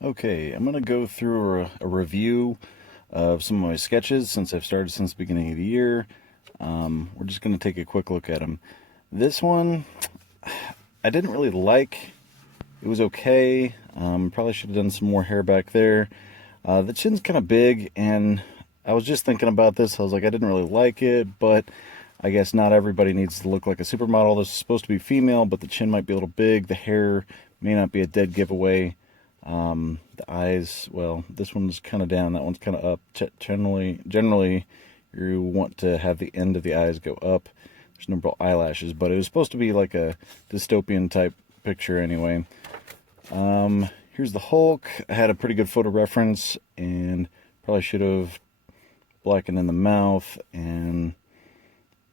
Okay, I'm going to go through a review of some of my sketches since I've started since the beginning of the year. We're just going to take a quick look at them. This one, I didn't really like. It was okay. Probably should have done some more hair back there. The chin's kind of big, and I was just thinking about this. I was like, I didn't really like it, but I guess not everybody needs to look like a supermodel. This is supposed to be female, but the chin might be a little big. The hair may not be a dead giveaway. The eyes, well, this one's kind of down, that one's kind of up. Generally, you want to have the end of the eyes go up. There's no real eyelashes, but it was supposed to be like a dystopian type picture anyway. Here's the Hulk. I had a pretty good photo reference, and probably should have blackened in the mouth,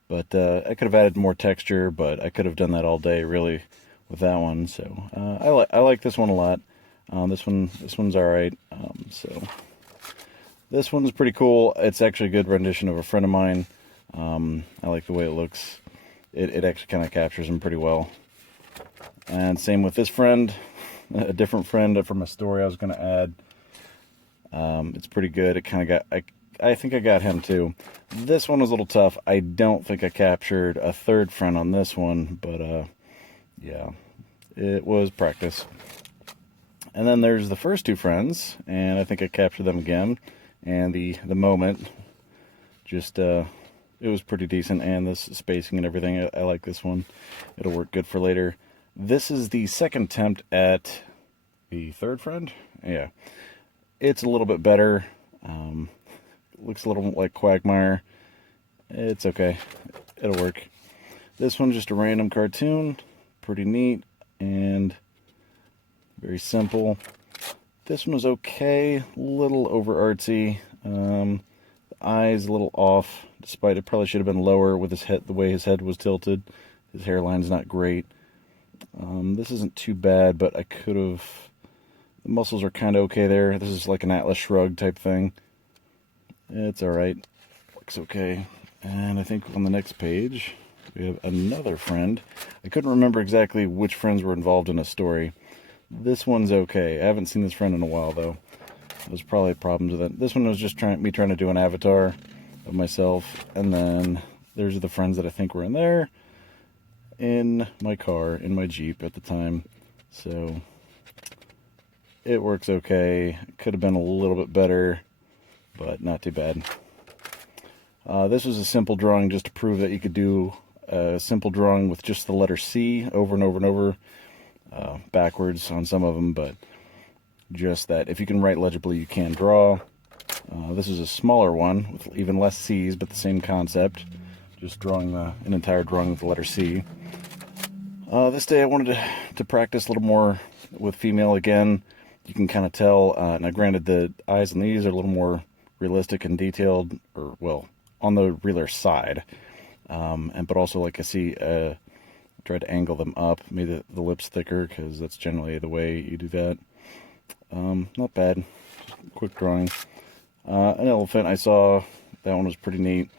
but I could have added more texture, but I could have done that all day really with that one. So I like this one a lot. This one's all right. So this one's pretty cool. It's actually a good rendition of a friend of mine. I like the way it looks. It actually kind of captures him pretty well. And same with this friend, a different friend from a story I was going to add. It's pretty good. It kind of got, I think I got him too. This one was a little tough. I don't think I captured a third friend on this one, but yeah, it was practice. And then there's the first two friends, and I think I captured them again. And the moment, just it was pretty decent, and this spacing and everything, I like this one. It'll work good for later. This is the second attempt at the third friend. Yeah, it's a little bit better. Looks a little like Quagmire. It's okay. It'll work. This one's just a random cartoon. Pretty neat and very simple. This one was okay. A little over artsy. The eyes a little off, despite it probably should have been lower with his head, the way his head was tilted. His hairline's not great. This isn't too bad, but I could have... The muscles are kind of okay there. This is like an Atlas Shrugged type thing. It's alright. Looks okay. And I think on the next page, we have another friend. I couldn't remember exactly which friends were involved in a story. This one's okay. I haven't seen this friend in a while, though. There's probably problems with it. This one was just me trying to do an avatar of myself. And then there's the friends that I think were in there. In my car, in my Jeep at the time. So it works okay. It could have been a little bit better, but not too bad. This was a simple drawing just to prove that you could do a simple drawing with just the letter C over and over and over, backwards on some of them, but just that if you can write legibly, you can draw. This is a smaller one with even less C's, but the same concept. Just drawing an entire drawing with the letter C. This day I wanted to practice a little more with female again. You can kind of tell. Now granted, the eyes on these are a little more realistic and detailed, or well, on the realer side. But also, like I see, tried to angle them up, made the lips thicker, because that's generally the way you do that. Not bad. Just quick drawing. An elephant, I saw, that one was pretty neat.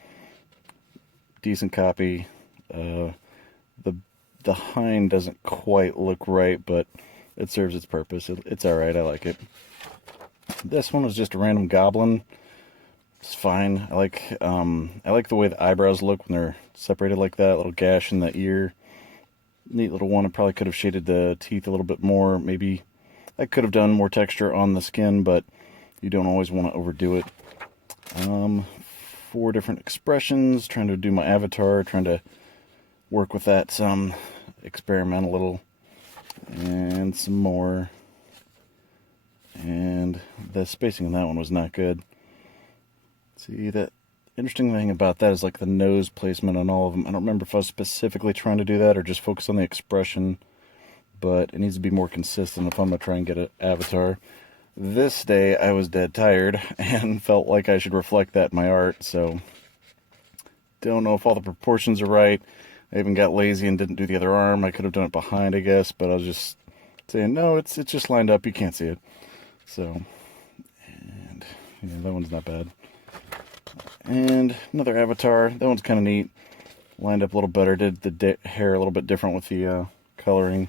Decent copy. The hind doesn't quite look right, but it serves its purpose. It's alright, I like it. This one was just a random goblin. It's fine. I like the way the eyebrows look when they're separated like that. Little gash in the ear. Neat little one. I probably could have shaded the teeth a little bit more. Maybe I could have done more texture on the skin, but you don't always want to overdo it. 4 different expressions. Trying to do my avatar. Trying to work with that some. Experiment a little. And some more. And the spacing on that one was not good. See, the interesting thing about that is like the nose placement on all of them. I don't remember if I was specifically trying to do that or just focus on the expression, but it needs to be more consistent if I'm going to try and get an avatar. This day I was dead tired and felt like I should reflect that in my art, so don't know if all the proportions are right. I even got lazy and didn't do the other arm. I could have done it behind, I guess, but I was just saying, no, it's just lined up. You can't see it. So, and yeah, that one's not bad. And another avatar. That one's kind of neat. Lined up a little better. Did the hair a little bit different with the coloring.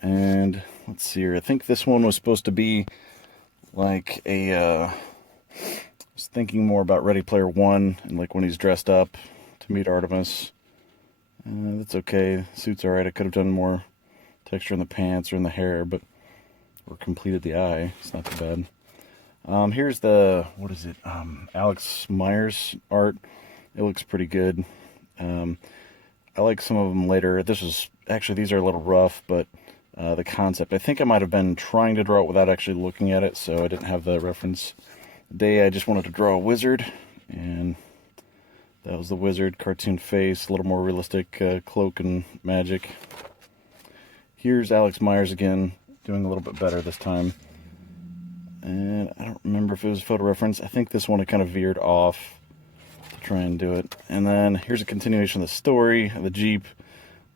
And let's see here. I think this one was supposed to be like a, I was thinking more about Ready Player One, and like when he's dressed up to meet Artemis. That's okay. Suit's alright. I could have done more texture in the pants or in the hair, but or completed the eye. It's not too bad. Here's the, what is it? Alex Myers art. It looks pretty good. I like some of them later. These are a little rough, but the concept, I think I might have been trying to draw it without actually looking at it, so I didn't have the reference. Today I just wanted to draw a wizard, and that was the wizard, cartoon face, a little more realistic cloak and magic. Here's Alex Myers again, doing a little bit better this time. And I don't remember if it was photo reference. I think this one I kind of veered off to try and do it. And then here's a continuation of the story of the Jeep.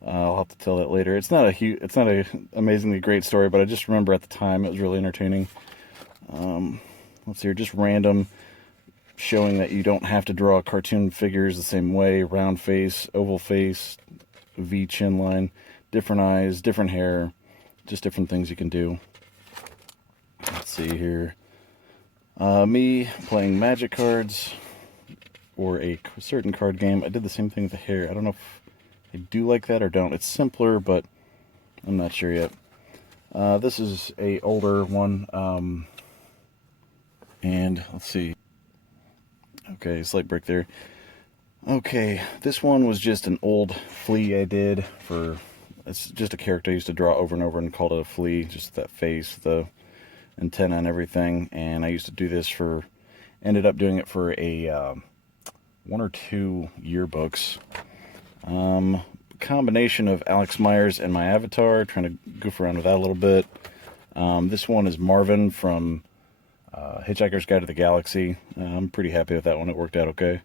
I'll have to tell that later. It's not a amazingly great story, but I just remember at the time it was really entertaining. Let's see here, just random, showing that you don't have to draw cartoon figures the same way. Round face, oval face, V chin line, different eyes, different hair, just different things you can do. Let's see here. Me playing magic cards or a certain card game. I did the same thing with the hair. I don't know if I do like that or don't. It's simpler, but I'm not sure yet. This is a older one. And let's see. Okay, slight break there. Okay, this one was just an old flea I did for, it's just a character I used to draw over and over and called it a flea, just that face, the antenna and everything. And I used to do this ended up doing it for a 1 or 2 yearbooks. Combination of Alex Myers and my avatar, trying to goof around with that a little bit. This one is Marvin from Hitchhiker's Guide to the Galaxy. I'm pretty happy with that one. It worked out okay.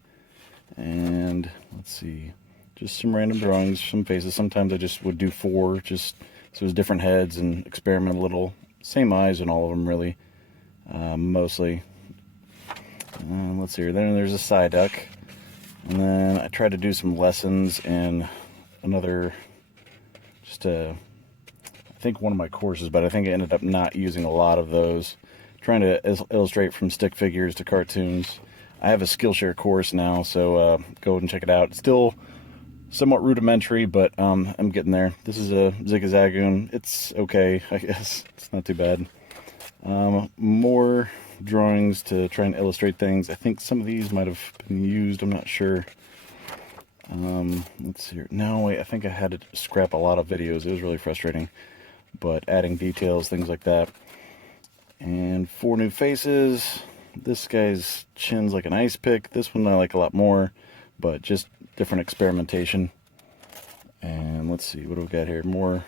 And let's see, just some random drawings, some faces. Sometimes I just would do 4, just so it was different heads, and experiment a little. Same eyes in all of them, really, mostly. Let's see here. Then there's a Psyduck. And then I tried to do some lessons in another, I think one of my courses, but I think I ended up not using a lot of those. Trying to illustrate from stick figures to cartoons. I have a SkillShare course now, so go and check it out. It's still somewhat rudimentary, but I'm getting there. This is a Zigzagoon. It's okay, I guess. It's not too bad. More drawings to try and illustrate things. I think some of these might have been used. I'm not sure. Let's see here. No, wait, I think I had to scrap a lot of videos. It was really frustrating. But adding details, things like that. And 4 new faces. This guy's chin's like an ice pick. This one I like a lot more, but just different experimentation. And let's see, what do we got here? More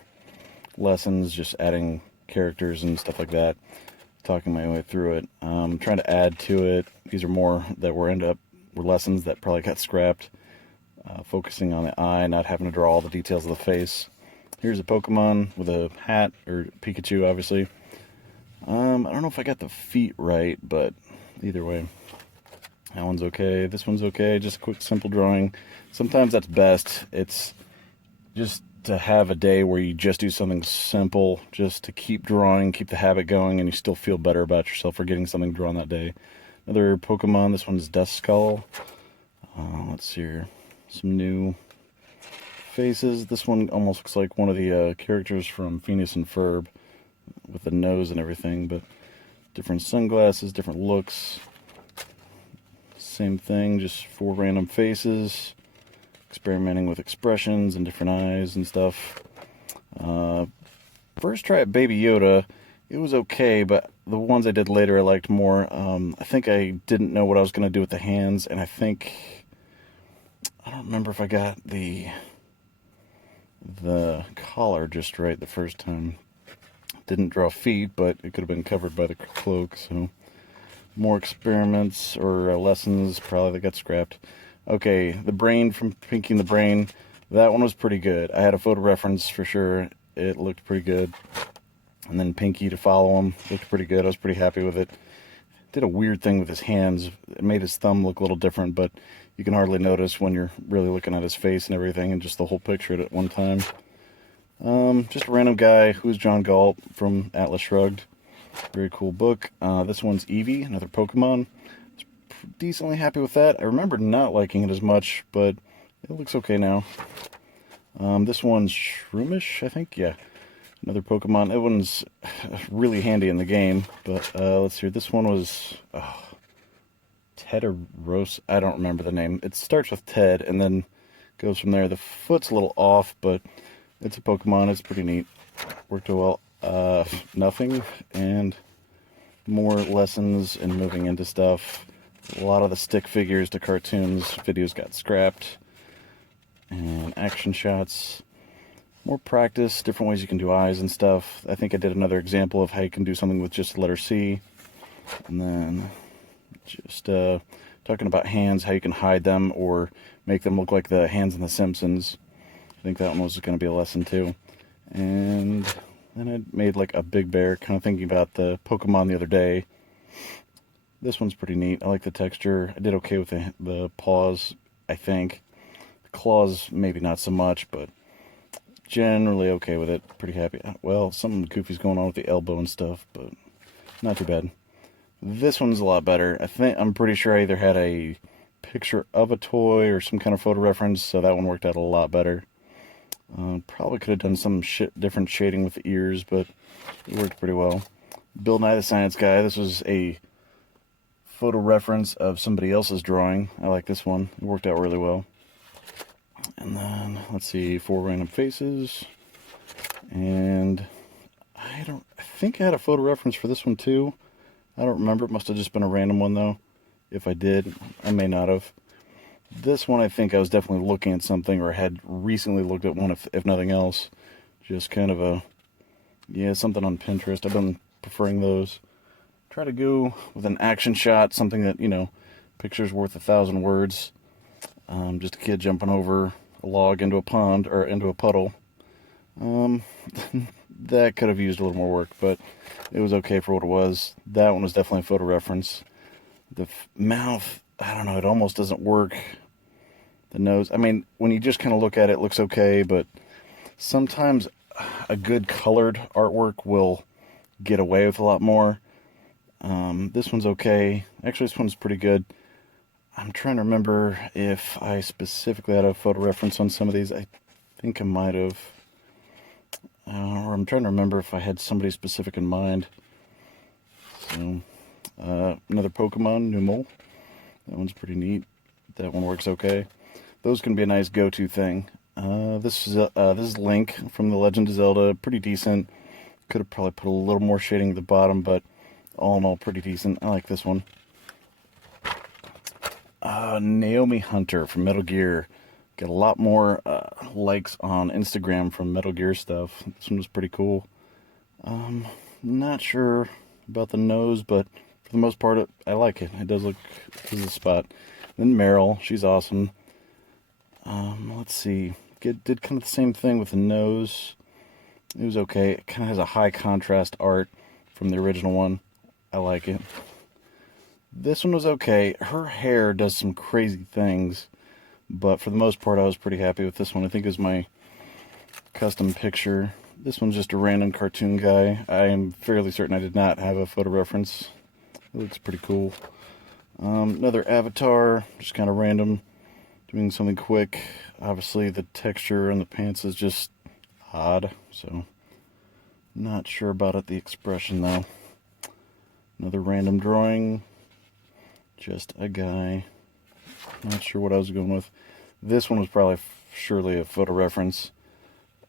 lessons, just adding characters and stuff like that. Talking my way through it. Trying to add to it. These are more that were lessons that probably got scrapped. Focusing on the eye, not having to draw all the details of the face. Here's a Pokemon with a hat, or Pikachu, obviously. I don't know if I got the feet right, but either way, that one's okay. This one's okay. Just a quick, simple drawing. Sometimes that's best. It's just to have a day where you just do something simple, just to keep drawing, keep the habit going, and you still feel better about yourself for getting something drawn that day. Another Pokemon. This one's Duskull. Let's see here. Some new faces. This one almost looks like one of the characters from Phineas and Ferb, with the nose and everything, but different sunglasses, different looks. Same thing, just 4 random faces, experimenting with expressions and different eyes and stuff. First try at Baby Yoda, it was okay, but the ones I did later I liked more. I think I didn't know what I was going to do with the hands, and I don't remember if I got the collar just right the first time. Didn't draw feet, but it could have been covered by the cloak, so more experiments or lessons probably that got scrapped. Okay, the brain from Pinky and the Brain, that one was pretty good. I had a photo reference for sure. It looked pretty good. And then Pinky to follow him looked pretty good. I was pretty happy with it. Did a weird thing with his hands. It made his thumb look a little different, but you can hardly notice when you're really looking at his face and everything and just the whole picture at one time. Just a random guy who's John Galt from Atlas Shrugged. Very cool book. This one's Eevee, another Pokemon. Decently happy with that. I remember not liking it as much, but it looks okay now. This one's Shroomish, I think. Yeah, another Pokemon. That one's really handy in the game. But let's see. This one was Ted or Rose. I don't remember the name. It starts with Ted and then goes from there. The foot's a little off, but it's a Pokemon. It's pretty neat. Worked well. Nothing and more lessons and moving into stuff. A lot of the stick figures to cartoons videos got scrapped. And action shots. More practice, different ways you can do eyes and stuff. I think I did another example of how you can do something with just the letter C. And then just talking about hands, how you can hide them or make them look like the hands in The Simpsons. I think that one was going to be a lesson too. And then I made like a big bear, kind of thinking about the Pokemon the other day. This one's pretty neat. I like the texture. I did okay with the paws, I think. The claws, maybe not so much, but generally okay with it. Pretty happy. Well, something goofy's going on with the elbow and stuff, but not too bad. This one's a lot better. I'm pretty sure I either had a picture of a toy or some kind of photo reference, so that one worked out a lot better. Probably could have done some different shading with the ears, but it worked pretty well. Bill Nye the Science Guy. This was a photo reference of somebody else's drawing. I like this one. It worked out really well. And then, let's see, 4 random faces. And I think I had a photo reference for this one too. I don't remember. It must have just been a random one though. If I did, I may not have. This one, I think I was definitely looking at something or had recently looked at one, if nothing else. Just kind of something on Pinterest. I've been preferring those. Try to go with an action shot, something that, picture's worth 1,000 words. Just a kid jumping over a log into a pond or into a puddle. That could have used a little more work, but it was okay for what it was. That one was definitely a photo reference. The mouth, I don't know, it almost doesn't work. The nose, I mean, when you just kind of look at it, it looks okay, but sometimes a good colored artwork will get away with a lot more. This one's okay. Actually, this one's pretty good. I'm trying to remember if I specifically had a photo reference on some of these. I think I might have. Or I'm trying to remember if I had somebody specific in mind. So, another Pokemon, Numel. That one's pretty neat. That one works okay. Those can be a nice go-to thing. This is Link from The Legend of Zelda. Pretty decent. Could have probably put a little more shading at the bottom, but all in all, pretty decent. I like this one. Naomi Hunter from Metal Gear. Got a lot more likes on Instagram from Metal Gear stuff. This one was pretty cool. Not sure about the nose, but for the most part, I like it. It does look, this is a spot. Then Meryl, she's awesome. Let's see. Did kind of the same thing with the nose. It was okay. It kind of has a high contrast art from the original one. I like it. This one was okay. Her hair does some crazy things, but for the most part, I was pretty happy with this one. I think it was my custom picture. This one's just a random cartoon guy. I am fairly certain I did not have a photo reference. It looks pretty cool. Another avatar, just kind of random, doing something quick. Obviously, the texture on the pants is just odd, so not sure about it. The expression, though. Another random drawing. Just a guy. Not sure what I was going with. This one was probably surely a photo reference.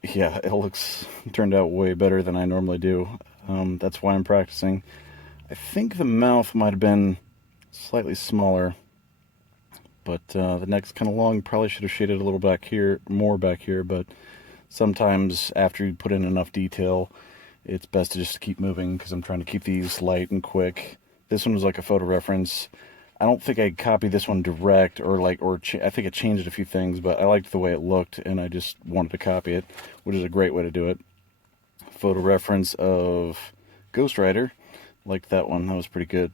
Yeah, it turned out way better than I normally do. That's why I'm practicing. I think the mouth might have been slightly smaller, but the neck's kind of long. Probably should have shaded a little more back here, but sometimes after you put in enough detail, it's best to just keep moving because I'm trying to keep these light and quick. This one was like a photo reference. I don't think I copied this one direct I think I changed a few things, but I liked the way it looked and I just wanted to copy it, which is a great way to do it. Photo reference of Ghost Rider. Liked that one. That was pretty good.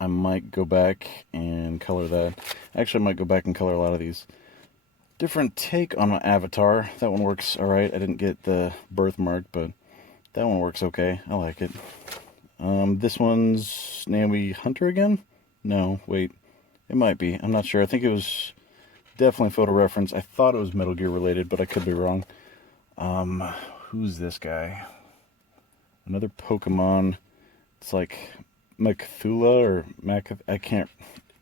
I might go back and color that. Actually, I might go back and color a lot of these. Different take on my avatar. That one works alright. I didn't get the birthmark, but that one works okay. I like it. This one's Naomi Hunter again? No, wait. It might be. I'm not sure. I think it was definitely photo reference. I thought it was Metal Gear related, but I could be wrong. Who's this guy? Another Pokemon. It's like Macuthula or I can't.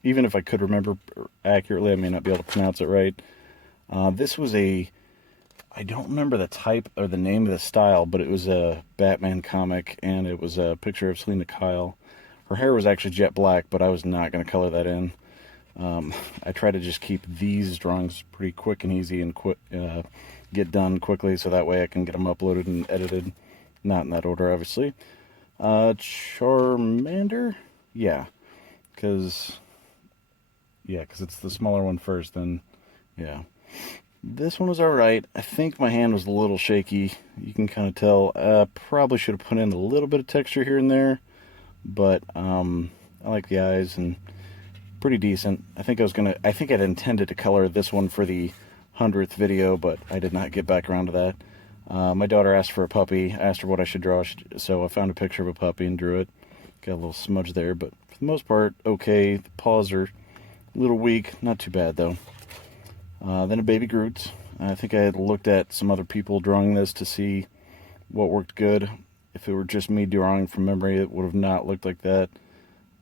Even if I could remember accurately, I may not be able to pronounce it right. This was I don't remember the type or the name of the style, but it was a Batman comic, and it was a picture of Selena Kyle. Her hair was actually jet black, but I was not going to color that in. I try to just keep these drawings pretty quick and easy and get done quickly, so that way I can get them uploaded and edited. Not in that order, obviously. Charmander? Yeah, because it's the smaller one first, then, yeah. This one was alright. I think my hand was a little shaky. You can kind of tell. Probably should have put in a little bit of texture here and there, but I like the eyes and pretty decent. I think I'd intended to color this one for the 100th video, but I did not get back around to that. My daughter asked for a puppy. I asked her what I should draw, so I found a picture of a puppy and drew it. Got a little smudge there, but for the most part, okay. The paws are a little weak. Not too bad, though. Then a baby Groot. I think I had looked at some other people drawing this to see what worked good. If it were just me drawing from memory, it would have not looked like that.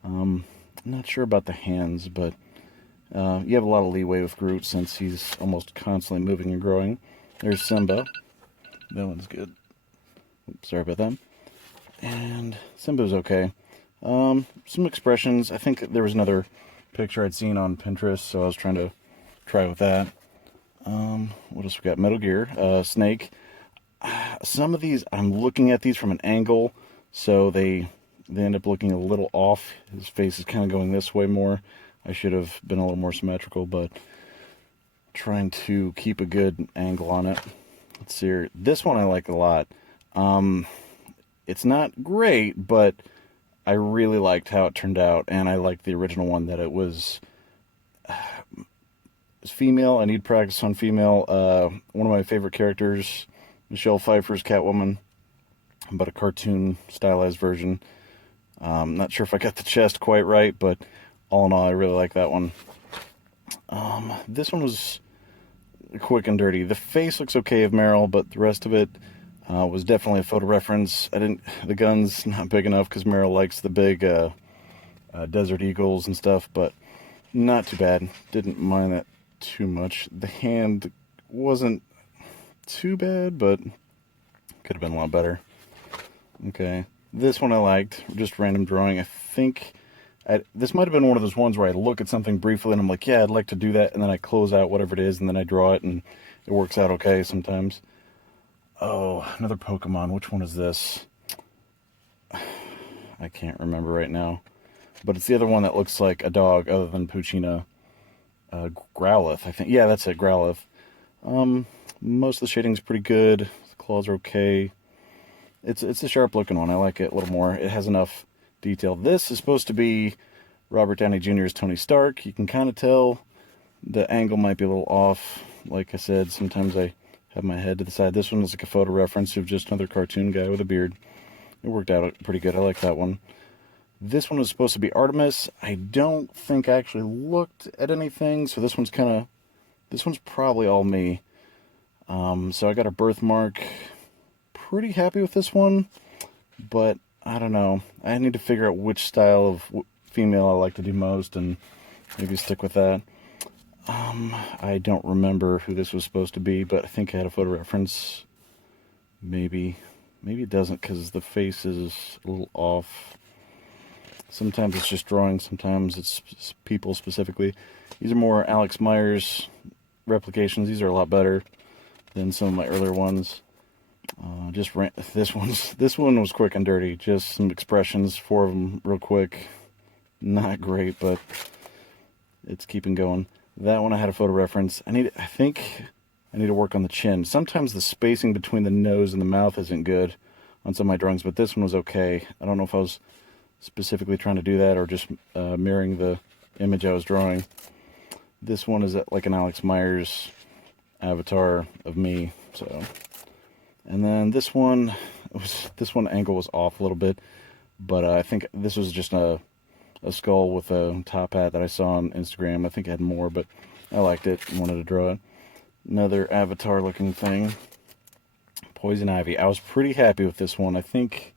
I'm not sure about the hands, but you have a lot of leeway with Groot since he's almost constantly moving and growing. There's Simba. That one's good. Oops, sorry about that. And Simba's okay. Some expressions. I think there was another picture I'd seen on Pinterest, so I was trying to try with that. What else we got? Metal Gear. Snake. Some of these, I'm looking at these from an angle, so they end up looking a little off. His face is kind of going this way more. I should have been a little more symmetrical, but trying to keep a good angle on it. Let's see here. This one I like a lot. It's not great, but I really liked how it turned out, and I liked the original one that it was female. I need practice on female. One of my favorite characters, Michelle Pfeiffer's Catwoman, but a cartoon stylized version. Not sure if I got the chest quite right, but all in all, I really like that one. This one was quick and dirty. The face looks okay of Meryl, but the rest of it was definitely a photo reference. The gun's not big enough because Meryl likes the big desert eagles and stuff, but not too bad. Didn't mind that too much. The hand wasn't too bad, but could have been a lot better. Okay, this one I liked. Just random drawing. I think this might have been one of those ones where I look at something briefly and I'm like, yeah, I'd like to do that, and then I close out whatever it is and then I draw it and it works out okay sometimes. Oh, another Pokemon. Which one is this? I can't remember right now, but it's the other one that looks like a dog other than Poochyena. Growlithe, I think. Yeah, that's it, Growlithe. Most of the shading's pretty good. The claws are okay. It's a sharp looking one. I like it a little more. It has enough detail. This is supposed to be Robert Downey Jr.'s Tony Stark. You can kind of tell the angle might be a little off. Like I said, sometimes I have my head to the side. This one is like a photo reference of just another cartoon guy with a beard. It worked out pretty good. I like that one. This one was supposed to be Artemis. I don't think I actually looked at anything, so this one's probably all me. So I got a birthmark. Pretty happy with this one, but I don't know. I need to figure out which style of female I like to do most and maybe stick with that. I don't remember who this was supposed to be, but I think I had a photo reference. Maybe it doesn't because the face is a little off. Sometimes it's just drawing, sometimes it's people specifically. These are more Alex Myers replications. These are a lot better than some of my earlier ones. This one was quick and dirty. Just some expressions, 4 of them real quick. Not great, but it's keeping going. That one I had a photo reference. I think I need to work on the chin. Sometimes the spacing between the nose and the mouth isn't good on some of my drawings, but this one was okay. I don't know if I was specifically trying to do that or just mirroring the image I was drawing. This one is like an Alex Myers avatar of me. So, and then this one angle was off a little bit, but I think this was just a skull with a top hat that I saw on Instagram. I think it had more, but I liked it and wanted to draw it. Another avatar looking thing. Poison Ivy. I was pretty happy with this one. I think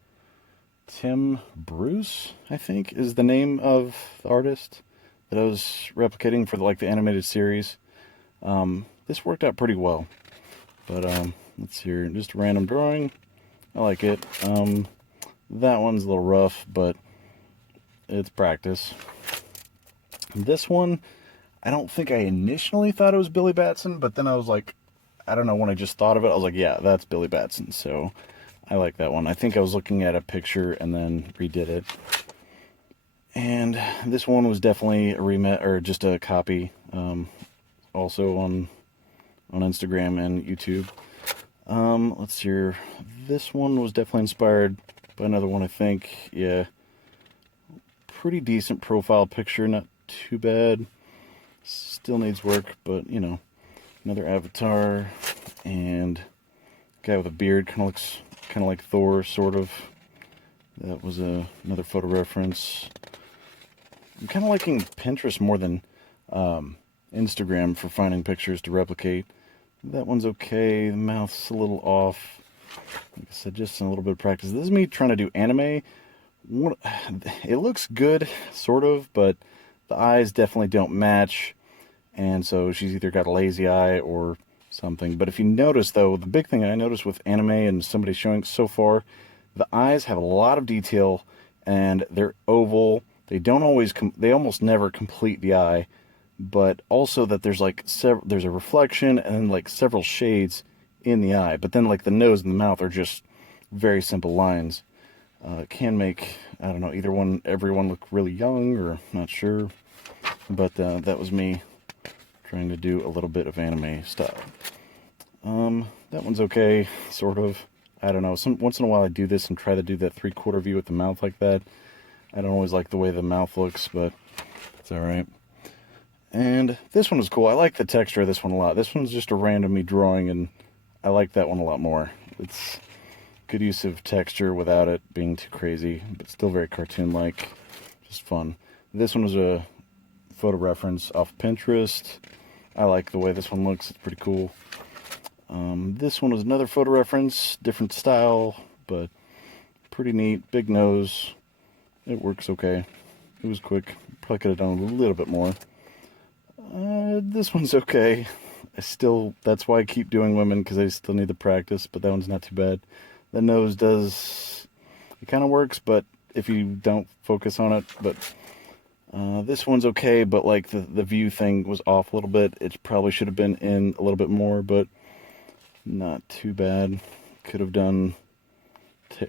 Tim Bruce, I think, is the name of the artist that I was replicating for the animated series. This worked out pretty well. But let's see here. Just a random drawing. I like it. That one's a little rough, but it's practice. This one, I don't think I initially thought it was Billy Batson, but then I was like, I don't know, when I just thought of it, I was like, yeah, that's Billy Batson. So I like that one. I think I was looking at a picture and then redid it. And this one was definitely a remake, or just a copy, also on Instagram and YouTube. Let's see here. This one was definitely inspired by another one, I think. Yeah. Pretty decent profile picture, not too bad. Still needs work, but you know. Another avatar, and guy with a beard, kind of looks kind of like Thor, sort of. That was another photo reference. I'm kind of liking Pinterest more than Instagram for finding pictures to replicate. That one's okay. The mouth's a little off. Like I said, just a little bit of practice. This is me trying to do anime. It looks good, sort of, but the eyes definitely don't match. And so she's either got a lazy eye or something. But if you notice, though, the big thing I noticed with anime and somebody showing so far, the eyes have a lot of detail, and they're oval. They don't always, they almost never complete the eye. But also that there's there's a reflection and then several shades in the eye. But then the nose and the mouth are just very simple lines. It can make, I don't know, everyone look really young, or not sure. But that was me trying to do a little bit of anime style. That one's okay, sort of. I don't know. Once in a while I do this and try to do that 3/4 view with the mouth like that. I don't always like the way the mouth looks, but it's alright. And this one was cool. I like the texture of this one a lot. This one's just a random me drawing, and I like that one a lot more. It's good use of texture without it being too crazy, but still very cartoon-like. Just fun. This one was a photo reference off Pinterest. I like the way this one looks. It's pretty cool. This one was another photo reference, different style, but pretty neat. Big nose. It works okay. It was quick. Probably could have done a little bit more. This one's okay. That's why I keep doing women, because I still need the practice, but that one's not too bad. The nose it kind of works, but if you don't focus on it, but this one's okay, but the view thing was off a little bit. It probably should have been in a little bit more, but not too bad. Could have done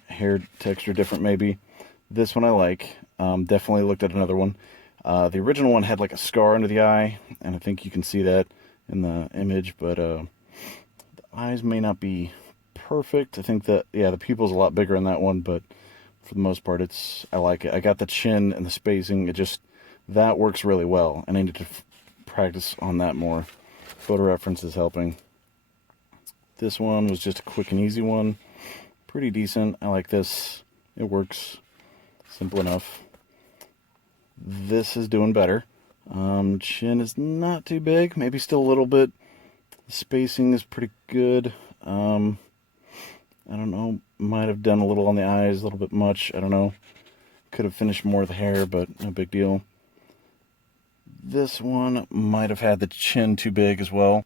hair texture different maybe. This one I like. Definitely looked at another one. The original one had a scar under the eye, and I think you can see that in the image, but the eyes may not be perfect. I think that, yeah, the pupil's a lot bigger in that one, but for the most part, I like it. I got the chin and the spacing. That works really well, and I need to practice on that more. Photo reference is helping. This one was just a quick and easy one. Pretty decent. I like this. It works. Simple enough. This is doing better. Chin is not too big. Maybe still a little bit. The spacing is pretty good. I don't know. Might have done a little on the eyes, a little bit much. I don't know. Could have finished more of the hair, but no big deal. This one might have had the chin too big as well.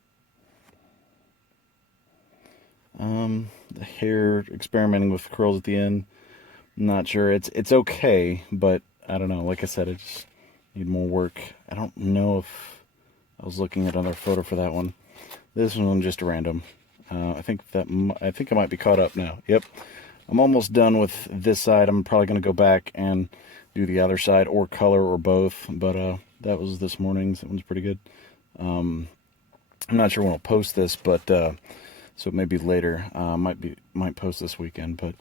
The hair, experimenting with curls at the end. Not sure. It's okay, but I don't know. Like I said, I just need more work. I don't know if I was looking at another photo for that one. This one just random. I think I might be caught up now. Yep. I'm almost done with this side. I'm probably going to go back and do the other side, or color, or both. But that was this morning's. That one's pretty good. I'm not sure when I'll post this, but so maybe later. Might post this weekend. But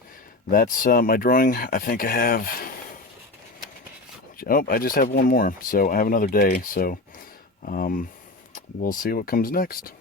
that's my drawing. I think I have. Oh, I just have one more. So I have another day. So we'll see what comes next.